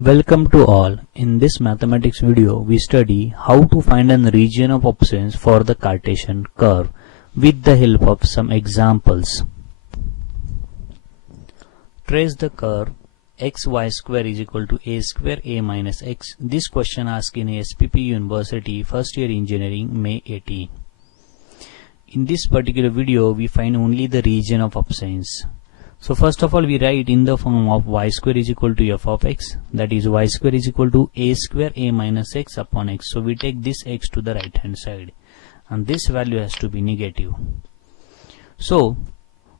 Welcome to all. In this mathematics video, we study how to find a region of options for the Cartesian curve with the help of some examples. Trace the curve xy square is equal to a square a minus x. This question asked in SPPU University first year engineering May 18. In this particular video, we find only the region of options. So first of all, we write in the form of y square is equal to f of x, that is y square is equal to a square a minus x upon x. So we take this x to the right hand side and this value has to be negative. So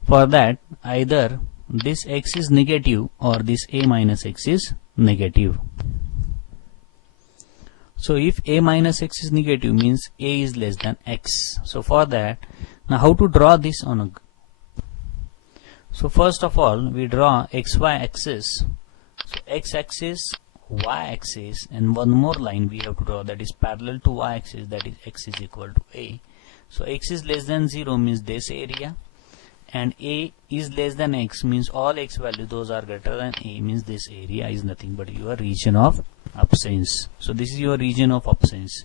for that, either this x is negative or this a minus x is negative. So if a minus x is negative means a is less than x. So for that, now how to draw this on a So first of all, we draw xy axis. So x axis, y axis, and one more line we have to draw that is parallel to y axis, that is x is equal to a. So x is less than 0 means this area, and a is less than x means all x values those are greater than a means this area is nothing but your region of options. So this is your region of options.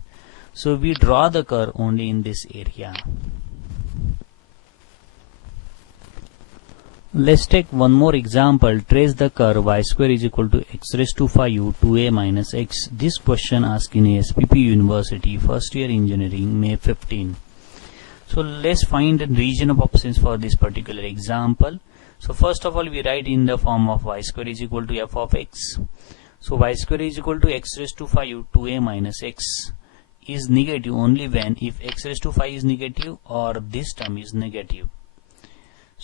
So we draw the curve only in this area. Let's take one more example. Trace the curve y square is equal to x raised to 5u 2a minus x. This question asked in SPPU University first year engineering May 15. So let's find the region of options for this particular example. So first of all, we write in the form of y square is equal to f of x. So y square is equal to x raised to 5u 2a minus x is negative only when if x raised to 5 is negative or this term is negative.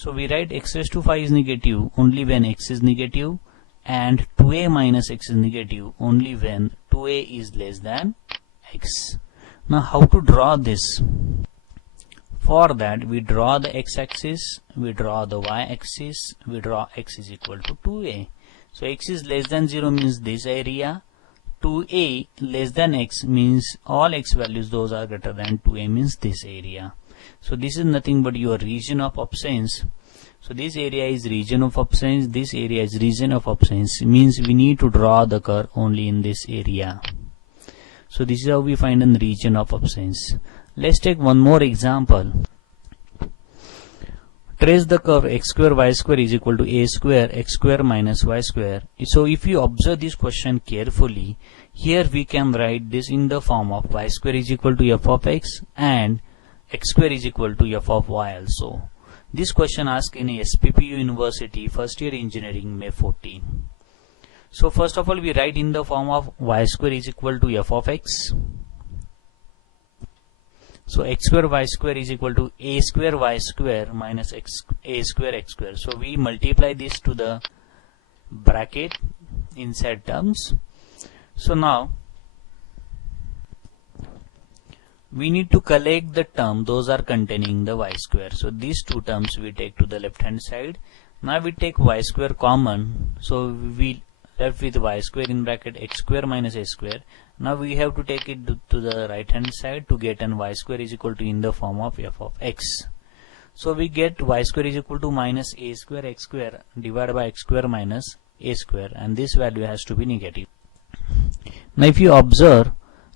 So we write x raised to 5 is negative only when x is negative, and 2a minus x is negative only when 2a is less than x. Now how to draw this? For that, we draw the x-axis, we draw the y-axis, we draw x is equal to 2a. So x is less than 0 means this area, 2a less than x means all x values those are greater than 2a means this area. So this is nothing but your region of options. So this area is region of options, this area is region of options, means we need to draw the curve only in this area. So this is how we find a region of options. Let's take one more example. Trace the curve x square y square is equal to a square x square minus y square. So if you observe this question carefully, here we can write this in the form of y square is equal to f of x and x square is equal to f of y also. This question asked in SPPU University first year engineering May 14. So first of all, we write in the form of y square is equal to f of x. So x square y square is equal to a square y square minus x a square x square. So we multiply this to the bracket inside terms. So now we need to collect the term those are containing the y square. So these two terms we take to the left hand side. Now we take y square common, so we left with y square in bracket x square minus a square. Now we have to take it to the right hand side to get an y square is equal to in the form of f of x. So we get y square is equal to minus a square x square divided by x square minus a square, and this value has to be negative. Now if you observe,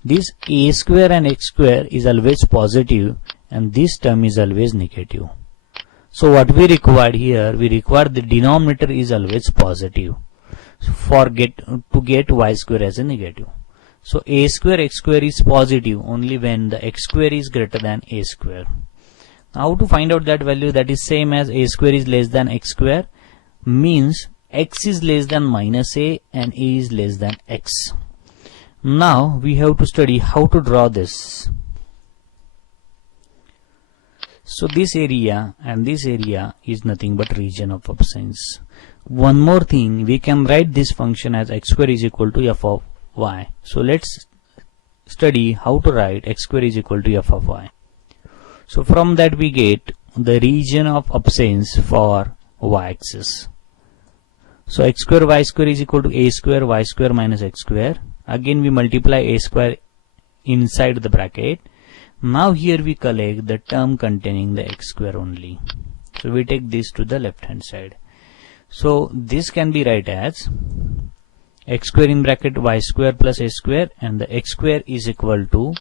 this a square and x square is always positive and this term is always negative. So what we required here, we require the denominator is always positive to get y square as a negative. So a square x square is positive only when the x square is greater than a square. Now how to find out that value? That is same as a square is less than x square means x is less than minus a and a is less than x. Now we have to study how to draw this. So this area and this area is nothing but region of options. One more thing, we can write this function as x square is equal to f of y. So let's study how to write x square is equal to f of y. So from that we get the region of options for y-axis. So x square y square is equal to a square y square minus x square. Again we multiply a square inside the bracket. Now here we collect the term containing the x square only. So we take this to the left hand side. So this can be write as x square in bracket y square plus a square, and the x square is equal to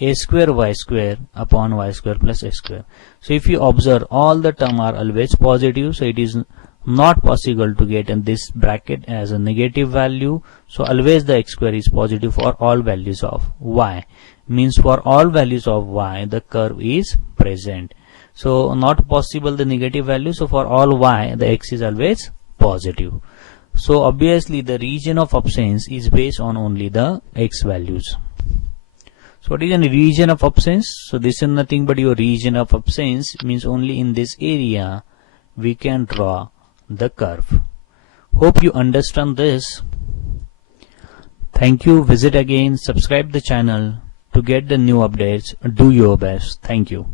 a square y square upon y square plus x square. So if you observe, all the term are always positive, so it is not possible to get in this bracket as a negative value. So always the x square is positive for all values of y, means for all values of y the curve is present. So not possible the negative value, so for all y the x is always positive. So obviously the region of absence is based on only the x values. So what is a region of absence? So this is nothing but your region of absence, means only in this area we can draw the curve. Hope you understand this. Thank you. Visit again, subscribe the channel to get the new updates. Do your best. Thank you.